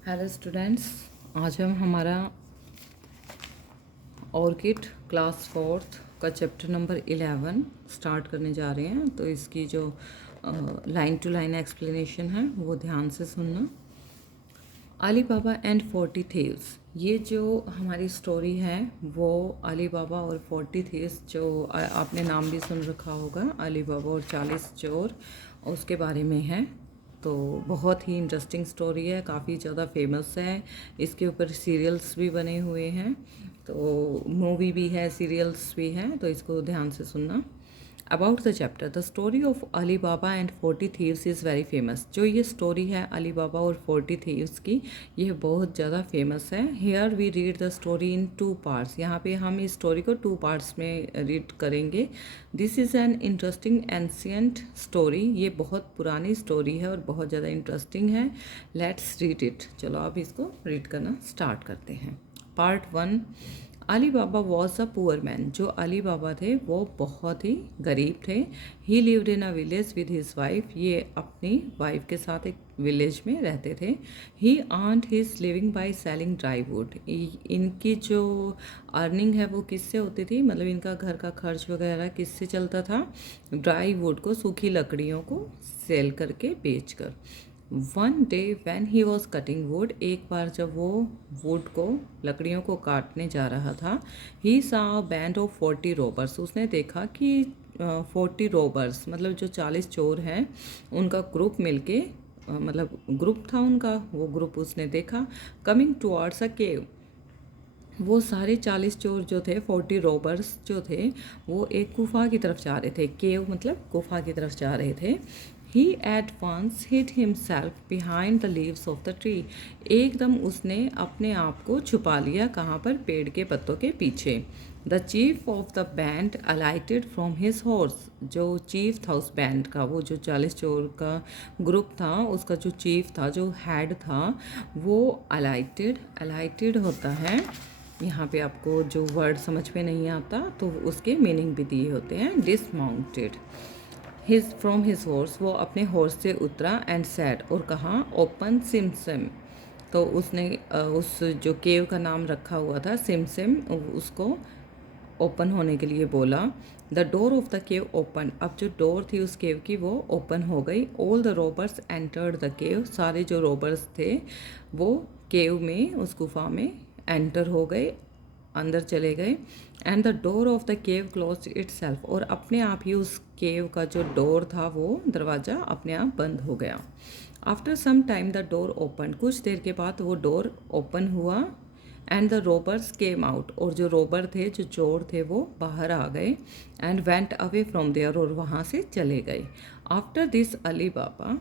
Hello students, आज हम हमारा ऑर्किड क्लास फोर्थ का चैप्टर नंबर 11 स्टार्ट करने जा रहे हैं। तो इसकी जो लाइन टू लाइन एक्सप्लेनेशन है वो ध्यान से सुनना। अली बाबा एंड 40 थीव्स, ये जो हमारी स्टोरी है वो अली बाबा और 40 थीव्स, जो आपने नाम भी सुन रखा होगा, अली बाबा और 40 चोर, उसके बारे में है। तो बहुत ही इंटरेस्टिंग स्टोरी है, काफ़ी ज़्यादा फेमस है। इसके ऊपर सीरियल्स भी बने हुए हैं, तो मूवी भी है, सीरियल्स भी हैं, तो इसको ध्यान से सुनना। About the chapter, the story of Ali Baba and 40 thieves is very famous. जो ये स्टोरी है अली बाबा और 40 थीव्स की, ये बहुत ज़्यादा फेमस है। Here we read the story in 2 parts. यहाँ पे हम इस स्टोरी को 2 पार्ट्स में रीड करेंगे। This is an interesting ancient story. ये बहुत पुरानी स्टोरी है और बहुत ज़्यादा इंटरेस्टिंग है। Let's read it. चलो अब इसको रीड करना स्टार्ट करते हैं। Part 1। Ali Baba was a poor man. जो अली बाबा थे वो बहुत ही गरीब थे। ही lived in a village with his wife. ये अपनी वाइफ के साथ एक विलेज में रहते थे। He earned his living by selling dry wood. इनकी जो अर्निंग है वो किससे होती थी, मतलब इनका घर का खर्च वगैरह किससे चलता था? ड्राई वुड को, सूखी लकड़ियों को सेल करके बेच कर। One day when he was cutting would, एक बार जब वो वुड को, लकड़ियों को काटने जा रहा था, ही सा बैंड ऑफ 40 रोबर्स। उसने देखा कि 40 रोबर्स, मतलब जो 40 चोर हैं, उनका ग्रुप मिलके, मतलब ग्रुप था उनका, वो ग्रुप उसने देखा। कमिंग टुवर्ड्स अ केव, वो सारे 40 चोर जो थे, 40 रॉबर्स जो थे, वो एक गुफा की तरफ जा रहे थे। केव मतलब गुफा की तरफ जा रहे थे। He at once hid himself behind the leaves of the tree. एकदम उसने अपने आप को छुपा लिया, कहाँ पर? पेड़ के पत्तों के पीछे। The chief of the band अलाइटेड from his horse. जो चीफ था उस बैंड का, वो जो 40 चोर का ग्रुप था, उसका जो चीफ था, जो हेड था, वो अलाइटेड, अलाइटेड होता है, यहाँ पे आपको जो वर्ड समझ में नहीं आता तो उसके मीनिंग भी दिए होते हैं। Dismounted his from his horse, वो अपने हॉर्स से उतरा। एंड सैड, और कहा, ओपन सिमसिम। तो उसने उस जो केव का नाम रखा हुआ था सिमसिम, उसको ओपन होने के लिए बोला। The door of the cave open. अब जो डोर थी उस केव की वो ओपन हो गई। All the robbers entered the केव। सारे जो रोबर्स थे वो केव में, उस गुफा में एंटर हो गए, अंदर चले गए। And the door of the cave close itself, और अपने आप ही उस केव का जो डोर था, वो दरवाज़ा अपने आप बंद हो गया। After some time the door open, कुछ देर के बाद वो डोर ओपन हुआ। And the robbers came out, और जो रोबर थे, जो चोर थे, वो बाहर आ गए। And went away from there, और वहाँ से चले गए। After this Ali Baba,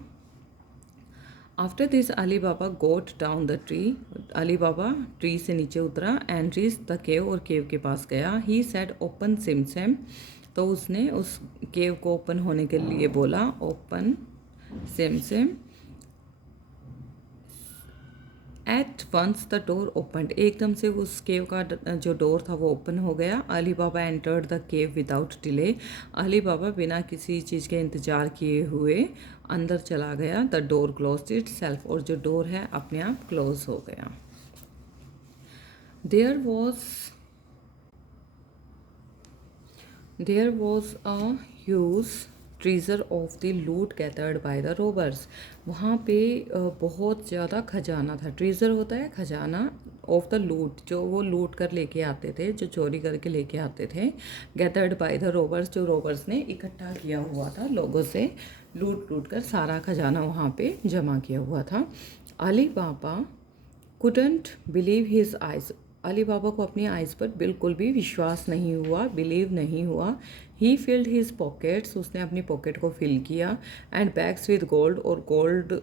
after this Ali Baba got down the tree. Ali Baba tree से नीचे उतरा। एंड रीच द केव, और केव के पास गया। ही सेड ओपन सिमसेम, तो उसने उस केव को ओपन होने के लिए बोला, open sesame. At once the door opened, एकदम से उस केव का जो डोर था वो ओपन हो गया। Ali Baba entered the cave without delay. Ali Baba बिना किसी चीज़ के इंतज़ार किए हुए अंदर चला गया। The door close itself, और जो डोर है अपने आप क्लोज हो गया। There was there was a huge treasure of the loot gathered by the robbers. वहाँ पे बहुत ज़्यादा खजाना था। ट्रीजर होता है खजाना, ऑफ द लूट, जो वो लूट कर लेके आते थे, जो चोरी करके लेके आते थे। गैदर्ड बाय द रोबर्स, जो रोबर्स ने इकट्ठा किया हुआ था लोगों से, लूट लूट कर सारा खजाना वहाँ पे जमा किया हुआ था। Ali Baba couldn't believe his eyes. Ali Baba को अपनी आइज़ पर बिल्कुल भी विश्वास नहीं हुआ, बिलीव नहीं हुआ। ही फिल्ड हिज पॉकेट्स, उसने अपनी पॉकेट को फिल किया। एंड बैग्स विद गोल्ड, और गोल्ड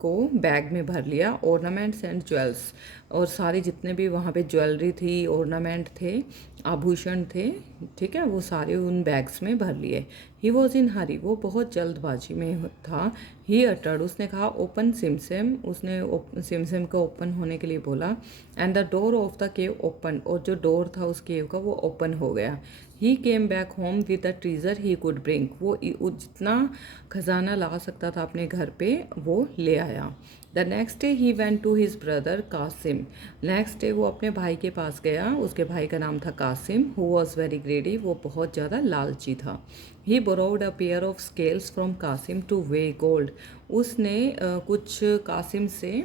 को बैग में भर लिया। ऑर्नामेंट्स एंड ज्वेल्स, और सारे जितने भी वहाँ पे ज्वेलरी थी, ऑर्नामेंट थे, आभूषण थे, ठीक है, वो सारे उन बैग्स में भर लिए। ही वॉज इन हरी, वो बहुत जल्दबाजी में था। ही अटर्ड, उसने कहा, ओपन सिमसेम, उसने सिमसेम को ओपन होने के लिए बोला। And the door of the cave open, और जो डोर था उस केव का वो ओपन हो गया। He came back home with the treasure he could bring, वो जितना खजाना ला सकता था अपने घर पे वो ले आया। The next day he went to his brother Kasim. Next day वो अपने भाई के पास गया, उसके भाई का नाम था Kasim, who was very greedy, वो बहुत ज़्यादा लालची था। He borrowed a pair of scales from Kasim to weigh gold. उसने कुछ कासिम से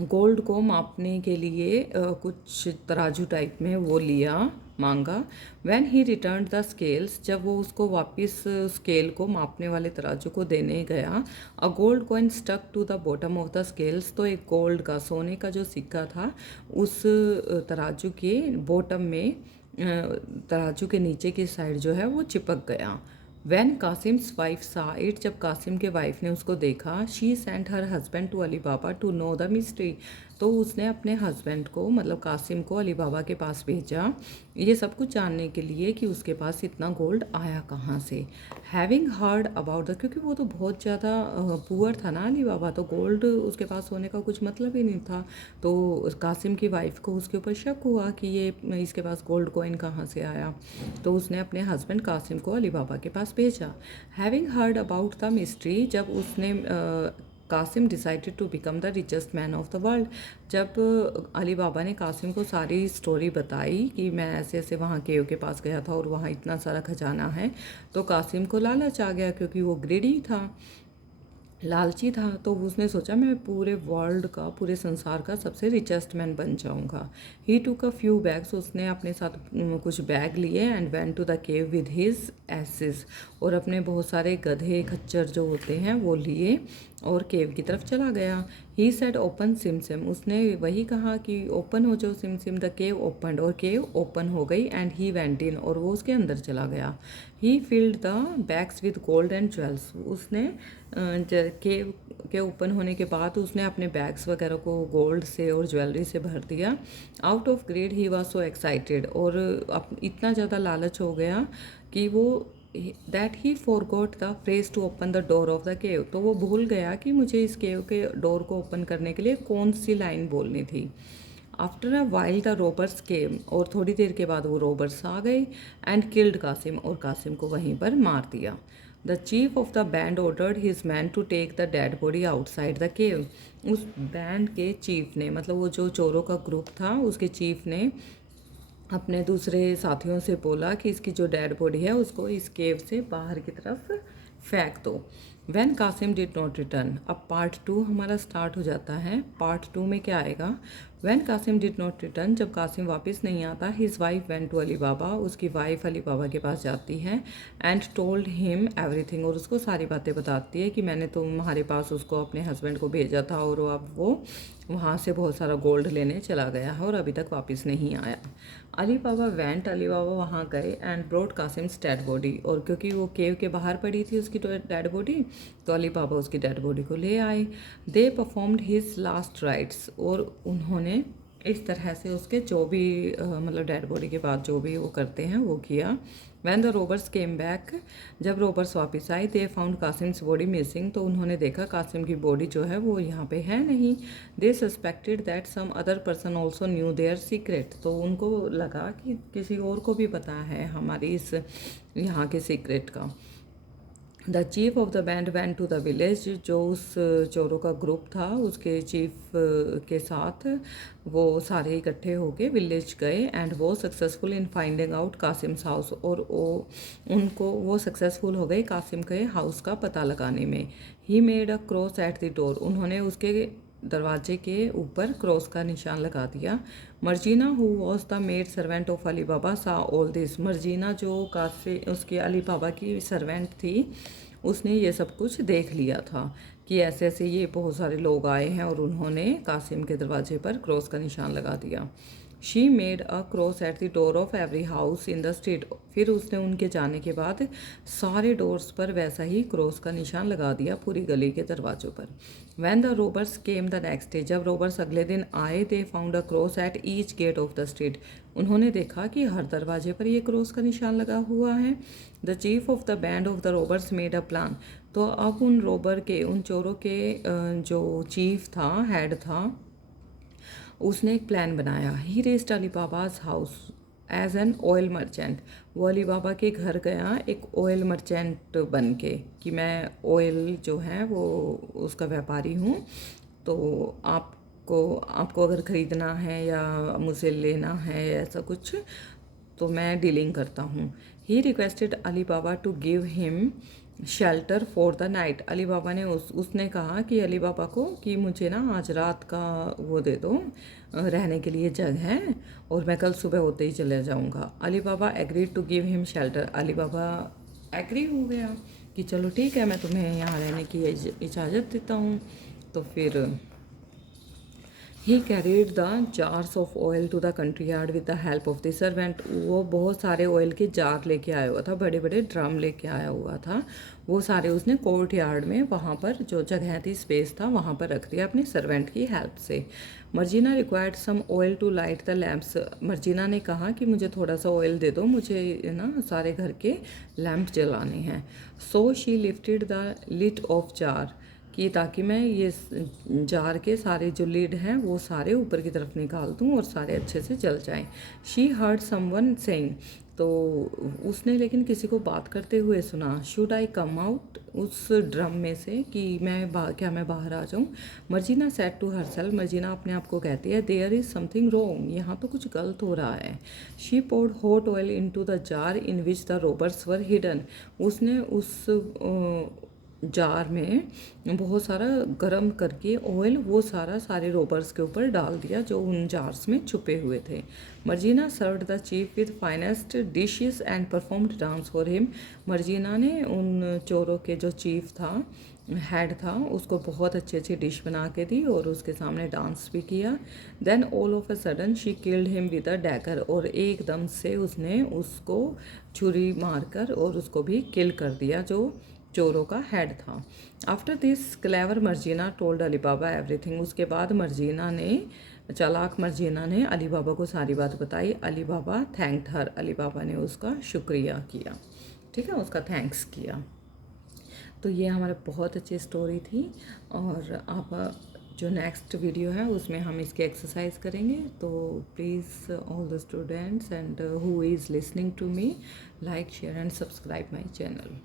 गोल्ड को मापने के लिए कुछ तराजू टाइप में वो लिया, मांगा। When he return the scales, जब वो उसको वापस स्केल को मापने वाले तराजू को देने गया, a gold coin stuck to the bottom of the scales, तो एक गोल्ड का, सोने का जो सिक्का था उस तराजू के बॉटम में, तराजू के नीचे की साइड जो है वो चिपक गया। When Kasim's wife saw it, जब कासिम के वाइफ ने उसको देखा, she sent her husband to Ali Baba to know the mystery, तो उसने अपने हस्बैंड को, मतलब कासिम को, अली बाबा के पास भेजा ये सब कुछ जानने के लिए कि उसके पास इतना गोल्ड आया कहाँ से। हैविंग हर्ड अबाउट द, क्योंकि वो तो बहुत ज़्यादा पुअर था ना अली बाबा, तो गोल्ड उसके पास होने का कुछ मतलब ही नहीं था। तो कासिम की वाइफ को उसके ऊपर शक हुआ कि ये इसके पास गोल्ड कॉइन कहाँ से आया, तो उसने अपने हस्बैंड कासिम को अली बाबा के पास भेजा। Having heard about the mystery, जब उसने Kasim decided to become the richest man of the world, जब अली बाबा ने कासिम को सारी स्टोरी बताई कि मैं ऐसे ऐसे वहाँ केव के पास गया था और वहाँ इतना सारा खजाना है, तो कासिम को लालच आ गया, क्योंकि वो ग्रेडी था, लालची था, तो उसने सोचा मैं पूरे वर्ल्ड का, पूरे संसार का सबसे रिचेस्ट मैन बन जाऊंगा। ही टूक अ फ्यू बैग्स, उसने अपने साथ कुछ बैग लिए, and went to the cave with his asses, और अपने बहुत सारे गधे खच्चर जो होते हैं वो लिए और केव की तरफ चला गया। He said open SIM SIM, उसने वही कहा कि ओपन हो जाओ SIM SIM, the cave open, और केव ओपन हो गई, एंड ही वेंट इन, और वो उसके अंदर चला गया। He filled the bags with gold and jewels, उसने केव के ओपन होने के बाद उसने अपने बैग्स वगैरह को गोल्ड से और ज्वेलरी से भर दिया। Out of greed he was so excited, और इतना ज़्यादा लालच हो गया कि वो that he forgot the phrase to open the door of the cave, तो वो भूल गया कि मुझे इस केव के डोर को ओपन करने के लिए कौन सी लाइन बोलनी थी। After a while the robbers came, और थोड़ी देर के बाद वो रोबर्स आ गए, एंड किल्ड कासिम, और कासिम को वहीं पर मार दिया। The chief of the band ordered his man to take the dead body outside the cave, उस बैंड के चीफ ने, मतलब वो जो चोरों का ग्रुप था उसके चीफ ने अपने दूसरे साथियों से बोला कि इसकी जो डेड बॉडी है उसको इस केव से बाहर की तरफ फेंक दो। When Kasim did not return, अब पार्ट 2 हमारा स्टार्ट हो जाता है। पार्ट 2 में क्या आएगा, when Kasim did not return, जब कासिम वापस नहीं आता, his wife went to Ali Baba, उसकी वाइफ अली बाबा के पास जाती है, एंड टोल्ड हिम एवरीथिंग, और उसको सारी बातें बताती है कि मैंने तुम्हारे पास उसको, अपने हस्बैंड को भेजा था, और अब वो वहाँ से बहुत सारा गोल्ड लेने चला गया है और अभी तक वापस नहीं आया। अली बाबा वेंट, अली बाबा वहाँ गए, एंड ब्रॉड कासिम्स डेड बॉडी, और क्योंकि वो केव के बाहर पड़ी थी उसकी डेड बॉडी, तो अली बाबा उसकी डेड बॉडी को ले आए। They performed his last rites, और उन्होंने इस तरह से उसके जो भी मतलब डेड बॉडी के बाद जो भी वो करते हैं वो किया। Van the robbers came back, जब रोबर्स वापस आए, दे फाउंड कासिम्स बॉडी मिसिंग, तो उन्होंने देखा कासिम की बॉडी जो है वो यहाँ पे है नहीं। They suspected that some other person also knew their secret, तो उनको लगा कि किसी और को भी पता है हमारी इस यहाँ के सीक्रेट का। The chief of the band went to the village, जो उस चोरों का ग्रुप था उसके चीफ के साथ वो सारे इकट्ठे होके विलेज गए, एंड वो successful in finding out Kasim's house, और वो सक्सेसफुल हो गए कासिम के हाउस का पता लगाने में। He made a cross at the door, उन्होंने उसके दरवाजे के ऊपर क्रॉस का निशान लगा दिया। Marjina who was the maid servant of Ali Baba saw all this, Marjina जो कासे उसके अली बाबा की सर्वेंट थी, उसने ये सब कुछ देख लिया था कि ऐसे ऐसे ये बहुत सारे लोग आए हैं, और उन्होंने कासिम के दरवाजे पर क्रॉस का निशान लगा दिया। She made a cross at the door of every house in the street, फिर उसने उनके जाने के बाद सारे डोर्स पर वैसा ही क्रॉस का निशान लगा दिया पूरी गली के दरवाजों पर। When the robbers came the next day, जब रोबर्स अगले दिन आए, they found a cross at each gate of the street, उन्होंने देखा कि हर दरवाजे पर ये क्रॉस का निशान लगा हुआ है। The chief of the band of the robbers made a plan, तो अब उन रोबर के, उन चोरों के जो चीफ था, हेड था, उसने एक प्लान बनाया। He reached Ali Baba's house as an oil merchant, वो अली बाबा के घर गया एक ऑयल मर्चेंट बन के, कि मैं ऑयल जो है वो उसका व्यापारी हूँ, तो आपको अगर ख़रीदना है या मुझे लेना है ऐसा कुछ, तो मैं डीलिंग करता हूँ। He requested Ali Baba to give him shelter for the night. Ali Baba ने उसने कहा कि अली बाबा को कि मुझे ना आज रात का वो दे दो, रहने के लिए जगह है, और मैं कल सुबह होते ही चले जाऊँगा। Ali Baba agreed to give him shelter. Ali Baba agree हो गया कि चलो ठीक है, मैं तुम्हें यहाँ रहने की इजाज़त देता हूँ। तो फिर he carried the jars of oil to the country yard with the help of the servant. वो बहुत सारे ऑयल के जार लेके आया हुआ था, बड़े बड़े ड्रम लेके आया हुआ था। वो सारे उसने कोर्ट यार्ड में, वहाँ पर जो जगह थी, स्पेस था, वहाँ पर रख दिया अपने सर्वेंट की हेल्प से। Marjina required some oil to light the lamps. Marjina ने कहा कि मुझे थोड़ा सा ऑयल दे दो, मुझे ना सारे घर के लैम्प जलाने हैं। So she lifted the lid of jar, कि ताकि मैं ये जार के सारे जो लिड हैं वो सारे ऊपर की तरफ निकाल दूँ और सारे अच्छे से जल जाएं। शी हर्ड समवन सेइंग, तो उसने लेकिन किसी को बात करते हुए सुना। शुड आई कम आउट, उस ड्रम में से, कि क्या मैं बाहर आ जाऊँ। Marjina said to herself, Marjina अपने आप को कहती है, देयर इज़ समथिंग रॉन्ग, यहाँ तो कुछ गलत हो रहा है। She poured hot oil into the jar in which the robbers were hidden. उसने उस जार में बहुत सारा गरम करके ऑयल वो सारे रोबर्स के ऊपर डाल दिया जो उन जार्स में छुपे हुए थे। Marjina served the chief with finest dishes and performed dance for him. Marjina ने उन चोरों के जो चीफ था, हेड था, उसको बहुत अच्छी अच्छी डिश बना के दी और उसके सामने डांस भी किया। Then all of a sudden she killed him with a dagger, और एकदम से उसने उसको छुरी मारकर और उसको भी किल कर दिया जो चोरों का हेड था। After this clever Marjina told Ali Baba everything. उसके बाद चालाक मर्जीना ने अली बाबा को सारी बात बताई। अली बाबा थैंक्ड हर, अली बाबा ने उसका शुक्रिया किया, ठीक है, उसका थैंक्स किया। तो ये हमारा बहुत अच्छी स्टोरी थी। और आप जो नेक्स्ट वीडियो है उसमें हम इसकी एक्सरसाइज करेंगे। तो please all the students and who is listening to me, like share and subscribe my channel.